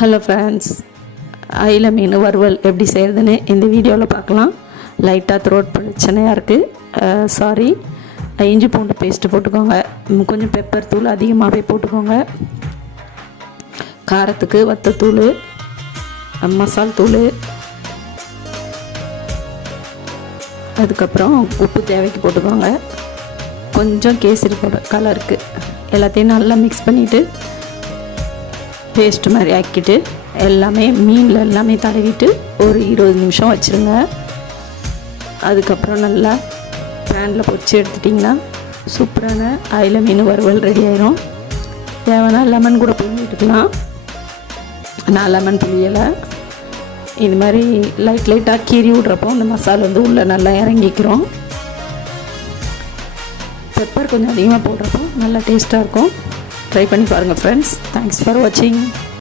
Hello friends, அயில மீன் வறுவல் எப்படி செய்கிறதுன்னு இந்த வீடியோவில் பார்க்கலாம். லைட்டாக த்ரோட் பிரச்சனையாக இருக்குது, சாரி. இஞ்சி பூண்டு பேஸ்ட்டு போட்டுக்கோங்க. கொஞ்சம் பெப்பர் தூள் அதிகமாகவே போட்டுக்கோங்க. காரத்துக்கு வத்தத்தூள், மசால் தூள், அதுக்கப்புறம் உப்பு தேவைக்கு போட்டுக்கோங்க. கொஞ்சம் கேசரி பவுடர் கலருக்கு. எல்லாத்தையும் நல்லா மிக்ஸ் பண்ணிவிட்டு பேஸ்ட் மாதிரி ஆக்கிட்டு எல்லாமே மீனில் எல்லாமே தடவிட்டு ஒரு 20 நிமிஷம் வச்சுருங்க. அதுக்கப்புறம் நல்லா பேனில் பொரிச்சு எடுத்துட்டிங்கன்னா சூப்பரான அயில மீன் வறுவல் ரெடி ஆயிரும். தேவைன்னா லெமன் கூட புளிஞ்சிட்டுக்கலாம். நான் லெமன் புளியலை. இது மாதிரி லைட்டாக கீறி விட்றப்போ இந்த மசாலா வந்து உள்ளே நல்லா இறங்கிக்கிறோம். பெப்பர் கொஞ்சம் அதிகமாக போடுறப்போ நல்லா டேஸ்ட்டாக இருக்கும். ட்ரை பண்ணி பாருங்கள் ஃப்ரெண்ட்ஸ். தேங்க்ஸ் ஃபார் வாட்சிங்.